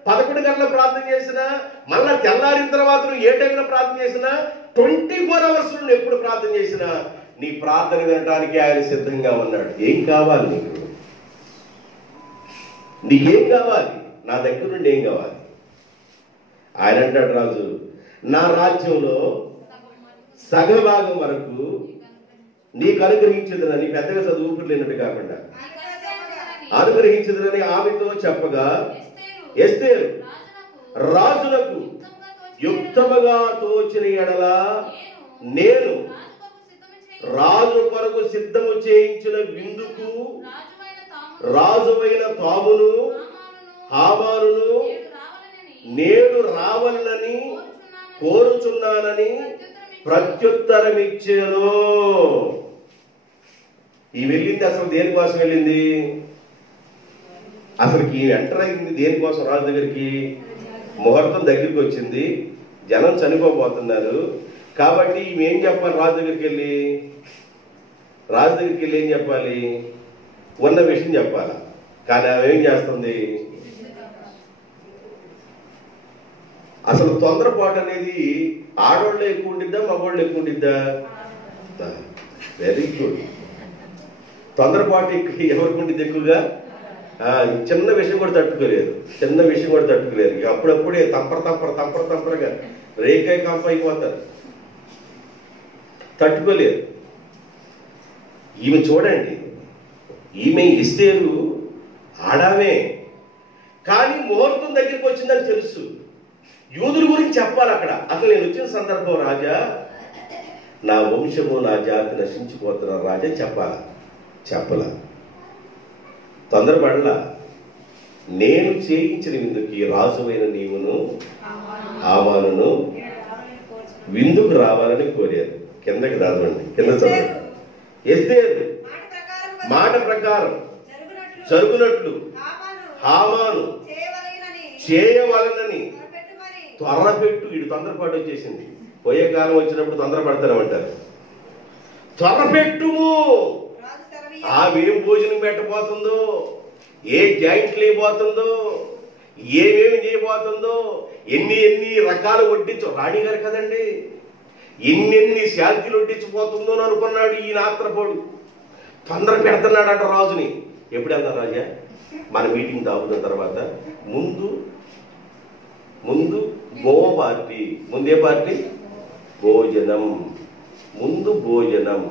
11 గంటల ప్రార్థన చేసినా, మళ్ళా తెల్లారిన తర్వాత నువ్వు ఏ టైంలో ప్రార్థన చేసినా, 24 అవర్స్ నువ్వు ఎప్పుడు ప్రార్థన చేసినా నీ ప్రార్థన వినడానికి ఆయన సిద్ధంగా ఉన్నాడు. ఏం కావాలి నీకు? నీకేం కావాలి? నా దగ్గర నుండి ఏం కావాలి? ఆయన అంటాడు, రాజు, నా రాజ్యంలో సగభాగం వరకు నీకు అనుగ్రహించదునని, పెద్దగా చదువు లేనట్టు కాకుండా అనుగ్రహించదునని ఆమెతో చెప్పగా, ఎస్తేరు రాజులకు యుక్తముగా తోచిన ఎడల నేను రాజు కొరకు సిద్ధము చేయించిన విందుకు రాజువైన తామును హామానును నేడు రావాలని కోరుచున్నానని ప్రత్యుత్తరమిచ్చాను. ఈ వెళ్ళింది అసలు దేనికోసం వెళ్ళింది? అసలుకి ఎంటర్ అయింది దేనికోసం? రాజు దగ్గరికి. ముహూర్తం దగ్గరికి వచ్చింది, జనం చనిపోబోతున్నారు కాబట్టి ఈమె ఏం చెప్పాలి? రాజు దగ్గరికి వెళ్ళి ఏం చెప్పాలి? ఉన్న విషయం చెప్పాలి. కానీ ఆమె ఏం చేస్తుంది? అసలు తొందరపాటు అనేది ఆడవాళ్ళు ఎక్కువ ఉండిద్దా, మగవాళ్ళు ఎక్కువ ఉండిద్దా? Very good. తొందరపాటు ఎవరికి ఉండిద్ది ఎక్కువగా? చిన్న విషయం కూడా తట్టుకోలేదు, అప్పుడప్పుడే తంపరగా రేకాయ కంప అయిపోతారు, తట్టుకోలేదు. ఈమె చూడండి, ఈమె ఎస్తేరు ఆడామే, కానీ ముహూర్తం దగ్గరికి వచ్చిందని తెలుసు. యూదుల గురించి చెప్పాలి అక్కడ. అసలు నేను వచ్చిన సందర్భం, రాజా నా వంశము నా జాతి నశించిపోతున్న రాజా చెప్పాల. తొందరపడలా. నేను చేయించిన విందుకి రాజువైన నీవును హామానును విందుకు రావాలని కోరారు. కిందకి రాదండి, కింద చదవండి. ఎస్తేరు మాట ప్రకారం జరుగునట్లు హామాను చేయవలనని త్వరపెట్టు. ఇటు తొందరపాటు వచ్చేసింది. పోయే కాలం వచ్చినప్పుడు తొందరపడతానంటారు. త్వరపెట్టుము. ఆమెం భోజనం పెట్టబోతుందో, ఏ జాయింట్లు అయిపోతుందో, ఏమేమి చేయబోతుందో, ఎన్ని రకాలు వడ్డించు. రాణిగారు కదండి, ఎన్ని శాంతిలు వడ్డించిపోతుందో అని అనుకున్నాడు ఈ నాత్రపోడు. తొందర పెడుతున్నాడట రాజుని. ఎప్పుడు వెళ్తారు రాజా? మన మీటింగ్ తాగుతున్న తర్వాత ముందు గో పార్టీ. ముందే పార్టీ? భోజనం. ముందు భోజనం.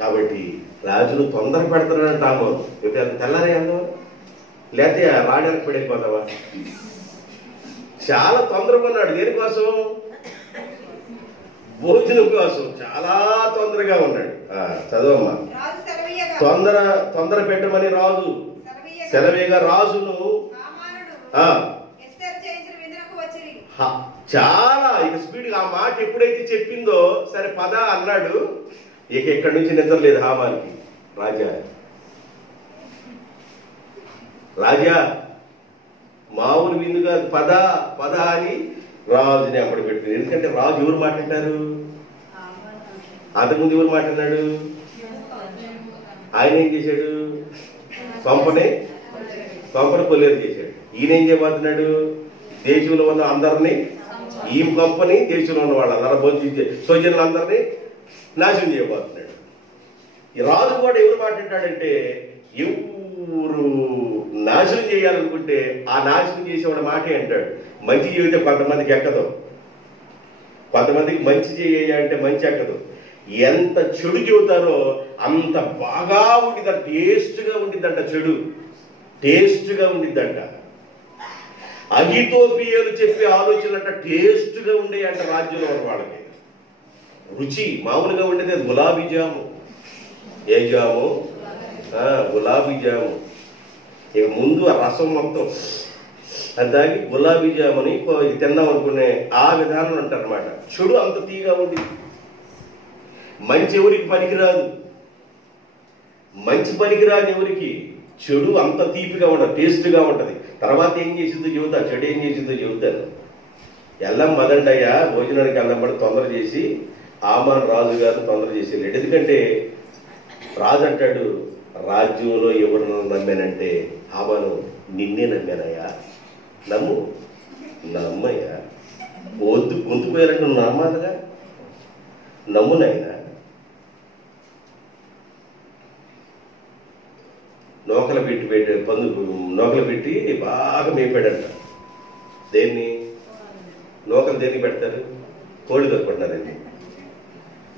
కాబట్టి రాజును తొందర పెడతాడంటాము. ఎప్పుడు తెల్లారే వెళ్దాం, లేకపోతే రాడానికి పడిపోతావా? చాలా తొందరగా ఉన్నాడు. దేనికోసం? భోజనం కోసం చాలా తొందరగా ఉన్నాడు. చదవమ్మా. తొందర పెట్టమని రాజు సెలవేగా రాజును చాలా ఇక స్పీడ్గా ఆ మాట ఎప్పుడైతే చెప్పిందో, సరే పద అన్నాడు. ఇక ఎక్కడి నుంచి నిద్ర లేదు హామానికి. రాజా మామూలు విందుగా పద అని రాజుని అప్పుడు పెట్టింది. ఎందుకంటే రాజు ఎవరు మాట్లాడారు? అంతకుముందు ఎవరు మాట్లాడినాడు? ఆయన ఏం చేశాడు? కొంపని కొల్లేరు చేశాడు. ఈయన ఏం చేయబోతున్నాడు? దేశంలో ఉన్న అందరినీ, ఈ కొంపని దేశంలో ఉన్న వాళ్ళందరూ భోజనం సోజనులందరినీ నాశనం చేయబోతున్నాడు. ఈ రాజు కూడా ఎవరు మాట్లాడాడంటే, ఎవరు నాశనం చేయాలనుకుంటే ఆ నాశనం చేసేవాడు మాటే అంటాడు. మంచి చేయితే కొంతమందికి ఎక్కదు, కొంతమందికి మంచి చేయ అంటే మంచి ఎక్కదు. ఎంత చెడు చెబుతారో అంత బాగా ఉండిద్దంట, టేస్ట్గా ఉండిద్దంట. చెడు టేస్ట్గా ఉండిద్దంట. అహితోపియేలు చెప్పే ఆలోచనలంట టేస్ట్గా ఉండేయంట రాజ్యంలో ఉన్న వాళ్ళకి. రుచి మామూలుగా ఉండేది గులాబీ జాము. ఏ జాము? గులాబీ జాము. ఇక ముందు ఆ రసం మొత్తం అది తాగి గులాబీ జాముని తిందాం అనుకునే ఆ విధానం అంటారు అనమాట. చెడు అంత తీగా ఉంది. మంచి ఎవరికి పనికిరాదు, మంచి పనికిరాదు ఎవరికి. చెడు అంత తీపిగా ఉండదు, టేస్ట్గా ఉంటుంది. తర్వాత ఏం చేసిందో చెబుతా, చెడు ఏం చేసిందో చెబుతాను. వెళ్ళం మదండయ్యా భోజనానికి వెళ్ళబడి తొందర చేసి హామాను రాజు గారిని తొందర చేసి వెళ్ళాడు. ఎందుకంటే రాజు అంటాడు, రాజ్యంలో ఎవరు నమ్మానంటే హామాను నిన్నే నమ్మానయ్యా, నమ్ము నమ్మయ్యా. వద్దు గొంతు పోయారంటే నువ్వు నమ్మాలిగా, నమ్మునైనా. నోకలు పెట్టి నోకలు పెట్టి బాగా మేపాడంట. దేన్ని? నోకలు దేనికి పెడతారు? కోడి దొరుకుంటున్నారండి.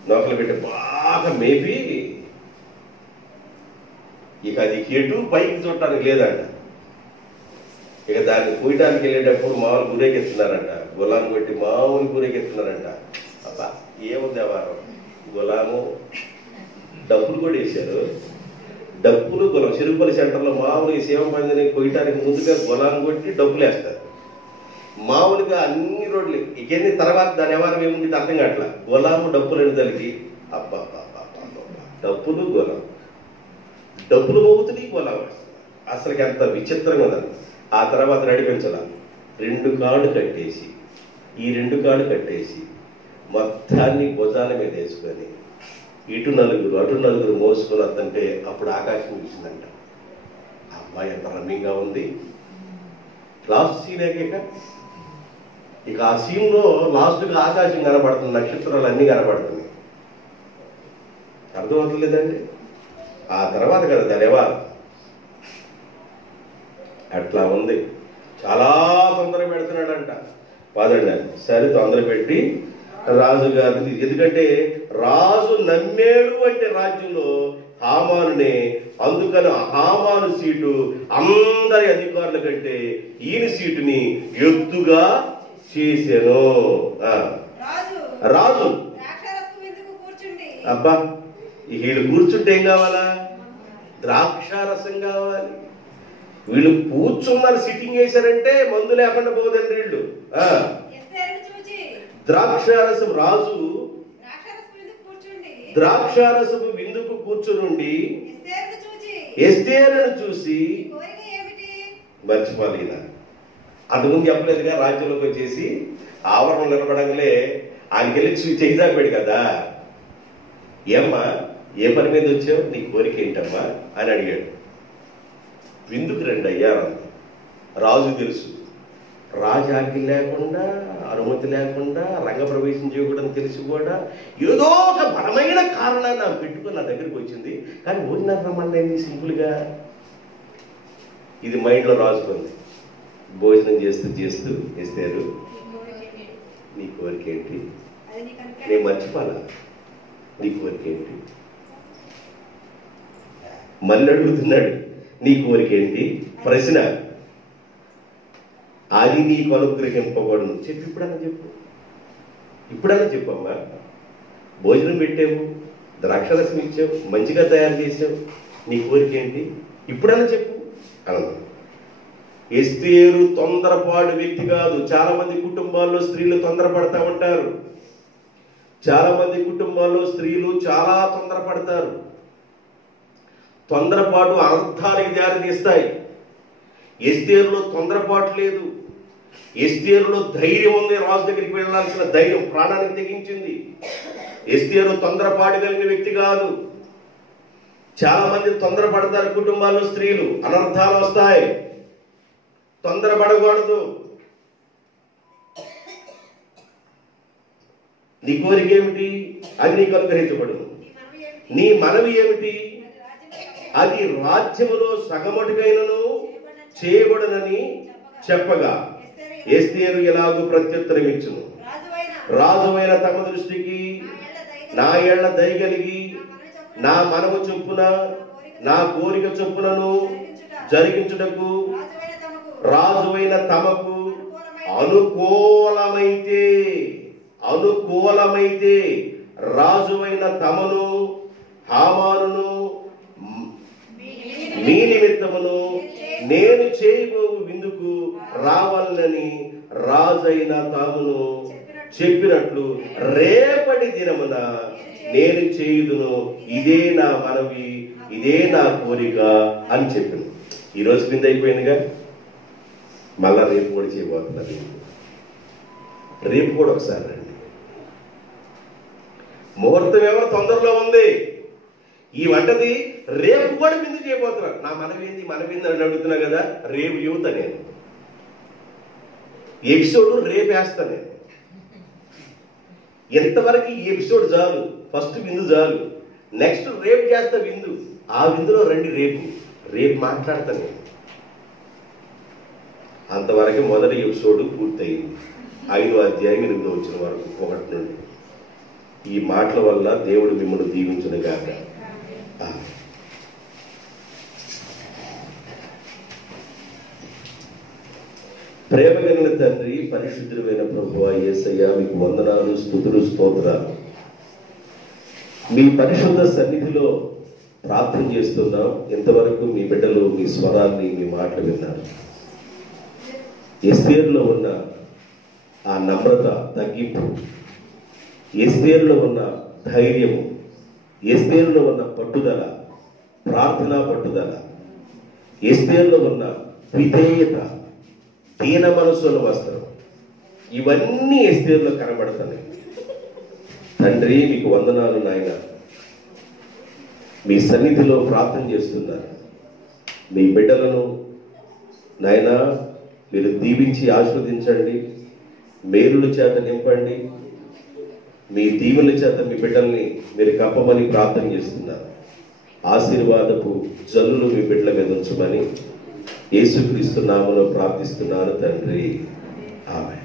నోకలు పెట్టి బాగా మేపి ఇక అది ఎటు పైకి చూడటానికి లేదంట. ఇక దాన్ని పూయటానికి వెళ్ళేటప్పుడు మామూలు గురేకెత్తున్నారంట. గులాం కొట్టి మామూలు గురేకెత్తున్నారంట. అబ్బా ఏముంది వారం గులాము. డబ్బులు కూడా వేశారు. డబ్బులు గులం చిరుపల్లి సెంటర్లో మామూలుగా సేవ మందిని కొయ్యటానికి ముందుగా గులాం కొట్టి డబ్బులు వేస్తారు. మామూలుగా అన్ని రోడ్లు ఇకెన్ని తర్వాత దాని వ్యవహారం ఏముంది అర్థం కావట్లా. గులాము డబ్బులు తలిగి అబ్బా డబ్బులు గులాం, డబ్బులు మోగుతుంది గులాం. అసలుకి ఎంత విచిత్రంగా ఉందని. ఆ తర్వాత నడిపించాల 2 కాళ్ళు కట్టేసి, ఈ 2 కాళ్ళు కట్టేసి మొత్తాన్ని భుజాల మీద వేసుకొని ఇటు నలుగురు అటు నలుగురు మోసుకొని వస్తుంటే అప్పుడు ఆకాశం చూసిందంట. అమ్మాయి ఎంత రమ్యంగా ఉంది. లాస్ట్ సీన్ ఇక ఆ సీన్లో లాస్ట్గా ఆకాశం కనబడుతుంది, నక్షత్రాలు అన్నీ కనబడుతున్నాయి. అర్థమవుతుందండి. ఆ తర్వాత కదా ధన్యవాద అట్లా ఉంది. చాలా తొందర పెడుతున్నాడంట. పదండి సరే తొందర పెట్టి రాజుగారిని, ఎందుకంటే రాజు నమ్మేడు అంటే రాజ్యంలో హామానునే. అందుకని హామాను సీటు అందరి అధికారుల కంటే ఈయన సీటుని ఎత్తుగా చేశాను. రాజు అబ్బా వీళ్ళు కూర్చుంటే ఏం కావాలా? ద్రాక్షారసం కావాలి. వీళ్ళు కూర్చున్నారు, సిట్టింగ్ వేశారంటే మందు లేకుండా పోదండి వీళ్ళు. ద్రాక్షారసం రాజు ద్రాక్షారసపు విందుకు కూర్చునుండి ఎస్తేరును చూసి మర్చిపోలేన. అంతకుముందు చెప్పలేదుగా, రాజ్యంలోకి వచ్చేసి ఆవరణం నిలబడంగానే ఆయనకి వెళ్ళి చేయిదాపాడు కదా. ఏమ్మా ఏ పని మీద వచ్చావు, నీ కోరిక ఏంటమ్మా అని అడిగాడు. విందుకు రండి అయ్యా. రాజు తెలుసు, రాజాజ్ఞ లేకుండా అనుమతి లేకుండా రంగప్రవేశం చేయకూడదని తెలిసి కూడా ఏదో ఒక బలమైన కారణాన్ని నాకు పెట్టుకుని నా దగ్గరికి వచ్చింది. కానీ భోజనాలు రమ్మని సింపుల్గా ఇది మైండ్లో రాసుకుంది. భోజనం చేస్తూ చేస్తూ ఇస్తారు, నీ కోరిక ఏంటి? నేను మర్చిపోలా, నీ కోరిక ఏంటి? మళ్ళీ అడుగుతున్నాడు, నీ కోరిక ఏంటి? ప్రశ్న. అది నీకు అనుగ్రహింపబడును. చెప్పు, ఇప్పుడన్నా చెప్పు, ఇప్పుడన్నా చెప్పమ్మా. భోజనం పెట్టావు, ద్రాక్షరసం ఇచ్చావు, మంచిగా తయారు చేసావు, నీ కోరిక ఏంటి? ఇప్పుడన్నా చెప్పు అన్నాడు. ఎస్తేరు తొందరపాటు వ్యక్తి కాదు. చాలా మంది కుటుంబాల్లో స్త్రీలు తొందరపడతా ఉంటారు. చాలా మంది కుటుంబాల్లో స్త్రీలు చాలా తొందరపడతారు. తొందరపాటు అనర్థానికి దారి తీస్తాయి. ఎస్తేరులో తొందరపాటు లేదు. ఎస్తేరులో ధైర్యం ఉంది. రాజు దగ్గరికి వెళ్ళాల్సిన ధైర్యం ప్రాణానికి తెగించింది. ఎస్తేరు తొందరపాటు కలిగిన వ్యక్తి కాదు. చాలా మంది తొందరపడతారు కుటుంబాల్లో స్త్రీలు, అనర్థాలు వస్తాయి. తొందరపడకూడదు. నీ కోరిక ఏమిటి? అది నీకు అనుగ్రహించబడును. నీ మనవి ఏమిటి? అది రాజ్యములో సగమటుకైనను చేయబడునని చెప్పగా ఎస్తేరు ఎలాగూ ప్రత్యుత్తరం ఇచ్చును. రాజువైన తమ దృష్టికి నా ఏళ్ల దయగలిగి నా మనము చొప్పున నా కోరిక చొప్పునను జరిగించుటకు రాజువైన తమకు అనుకూలమైతే రాజువైన తమను హామానును మీ నిమిత్తమును నేను చేయబోవు విందుకు రావాలని రాజైన తామును చెప్పినట్లు రేపటి దినమున నేను చేయుదును. ఇదే నా మనవి, ఇదే నా కోరిక అని చెప్పింది. ఈరోజు కింద అయిపోయిందిగా, మళ్ళా రేపు కూడా చేయబోతున్నది. రేపు కూడా ఒకసారి రండి. ముహూర్తం ఏమో తొందరలో ఉంది. ఈ వంటది రేపు కూడా బిందు చేయబోతున్నారు. నా మనవేంది అని అడుగుతున్నా కదా. రేపు యువత నేను ఎపిసోడ్ రేపు వేస్తా. నేను ఎంతవరకు ఈ ఎపిసోడ్ చాలు, ఫస్ట్ విందు చాలు. నెక్స్ట్ రేపు చేస్తా విందు. ఆ విందులో రండి. రేపు మాట్లాడతా నేను. అంతవరకు మొదటి ఎపిసోడ్ పూర్తయింది. 5వ అధ్యాయం 8వ వచనం వరకు 1 నుండి. ఈ మాటల వల్ల దేవుడు మిమ్మల్ని దీవించునుగాక. ప్రేమ కలిగిన తండ్రి, పరిశుద్ధుడైన ప్రభువా యేసయ్య, మీకు వందనాలు, స్తుతులు, స్తోత్రాలు. మీ పరిశుద్ధ సన్నిధిలో ప్రార్థన చేస్తున్నాం. ఇంతవరకు మీ బిడ్డలు మీ స్వరాన్ని, మీ మాటలు విన్నారు. ఎస్తేరులో ఉన్న ఆ నమ్రత, తగ్గింపు, ఎస్తేరులో ఉన్న ధైర్యము, ఎస్తేరులో ఉన్న పట్టుదల, ప్రార్థనా పట్టుదల, ఎస్తేరులో ఉన్న విధేయత, దీన మనసుల వస్త్రం, ఇవన్నీ ఎస్తేరులో కనబడుతున్నాయి. తండ్రి మీకు వందనాలు నాయన. మీ సన్నిధిలో ప్రార్థన చేస్తున్నారు. మీ బిడ్డలను నాయన మీరు దీవించి ఆశీర్వదించండి. మేలుల చేత నింపండి. మీ దీవుల చేత మీ బిడ్డల్ని మీరు కప్పమని ప్రార్థన చేస్తున్నారు. ఆశీర్వాదపు జల్లులు మీ బిడ్డల మీద ఉంచమని యేసుక్రీస్తు నామములో ప్రార్థిస్తున్నాను తండ్రి. ఆమేన్.